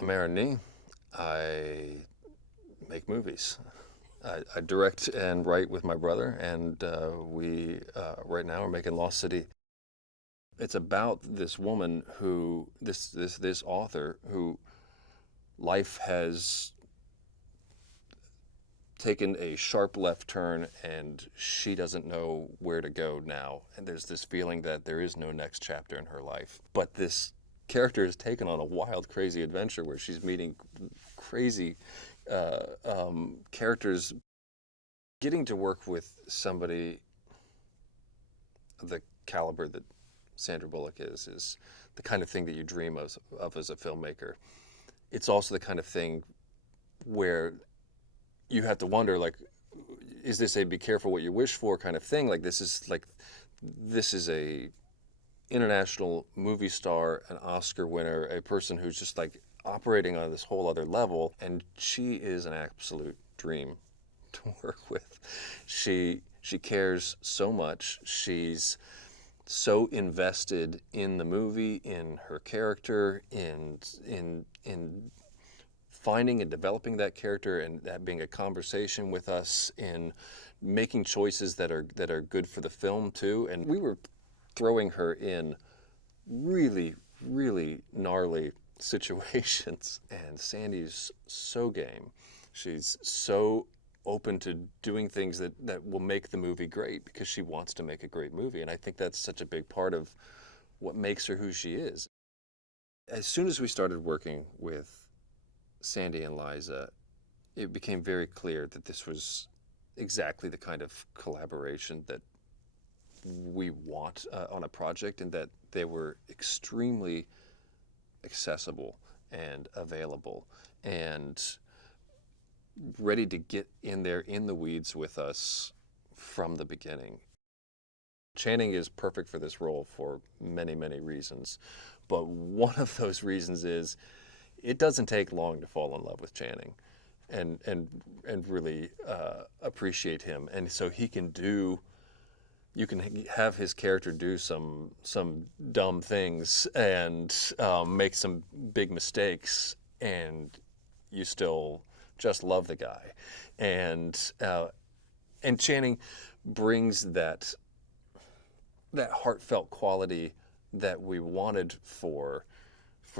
I'm Aaron Nee. I make movies. I direct and write with my brother, and we right now are making Lost City. It's about this woman who, this author who life has taken a sharp left turn, and she doesn't know where to go now. And there's this feeling that there is no next chapter in her life. But this character is taken on a wild, crazy adventure where she's meeting crazy characters. Getting to work with somebody the caliber that Sandra Bullock is the kind of thing that you dream of as a filmmaker. It's also the kind of thing where you have to wonder, like, is this a be careful what you wish for kind of thing? This is a international movie star, an Oscar winner, a person who's just like operating on this whole other level, and she is an absolute dream to work with. She cares so much. She's so invested in the movie, in her character, in finding and developing that character, and that being a conversation with us, in making choices that are good for the film too. And we were throwing her in really, really gnarly situations. And Sandy's so game. She's so open to doing things that will make the movie great because she wants to make a great movie. And I think that's such a big part of what makes her who she is. As soon as we started working with Sandy and Liza, it became very clear that this was exactly the kind of collaboration that we want on a project, and that they were extremely accessible and available and ready to get in there in the weeds with us from the beginning. Channing is perfect for this role for many, many reasons, but one of those reasons is it doesn't take long to fall in love with Channing and really appreciate him. And so he can do, you can have his character do some dumb things and make some big mistakes, and you still just love the guy. And Channing brings that heartfelt quality that we wanted for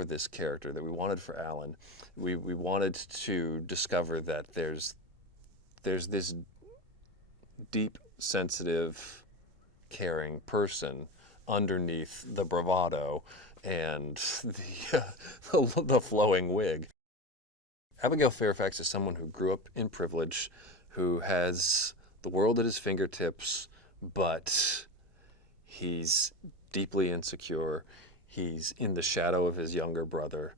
this character, that we wanted for Alan. We wanted to discover that there's this deep, sensitive, caring person underneath the bravado and the flowing wig. Abigail Fairfax is someone who grew up in privilege, who has the world at his fingertips, but he's deeply insecure. He's in the shadow of his younger brother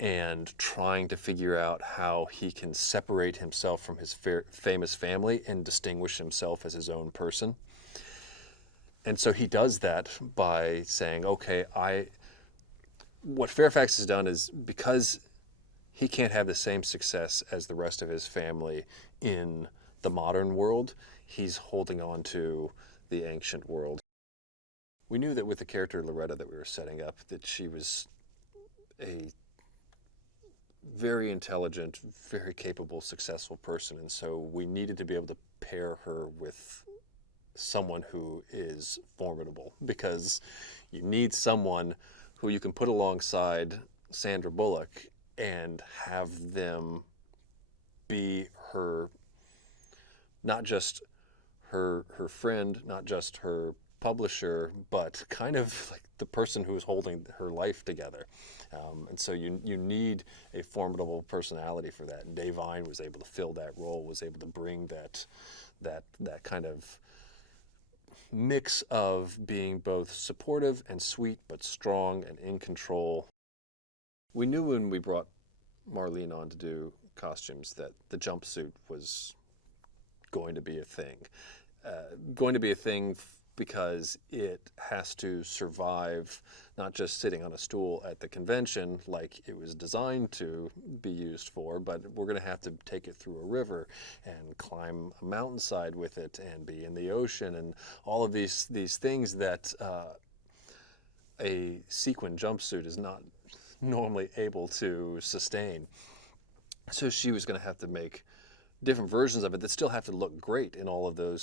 and trying to figure out how he can separate himself from his famous family and distinguish himself as his own person. And so he does that by saying, okay, what Fairfax has done is, because he can't have the same success as the rest of his family in the modern world, he's holding on to the ancient world. We knew that with the character Loretta that we were setting up, that she was a very intelligent, very capable, successful person. And so we needed to be able to pair her with someone who is formidable, because you need someone who you can put alongside Sandra Bullock and have them be her, not just her friend, not just her publisher, but kind of like the person who's holding her life together. And so you need a formidable personality for that. And Dave Vine was able to fill that role, was able to bring that kind of mix of being both supportive and sweet, but strong and in control. We knew when we brought Marlene on to do costumes that the jumpsuit was going to be a thing. Because it has to survive not just sitting on a stool at the convention like it was designed to be used for, but we're going to have to take it through a river and climb a mountainside with it and be in the ocean and all of these things that a sequin jumpsuit is not normally able to sustain. So she was going to have to make different versions of it that still have to look great in all of those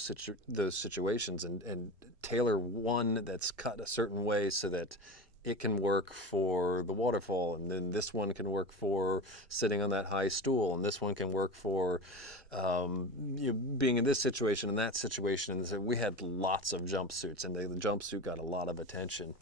situations, and tailor one that's cut a certain way so that it can work for the waterfall, and then this one can work for sitting on that high stool, and this one can work for being in this situation and that situation. And so we had lots of jumpsuits, and the jumpsuit got a lot of attention.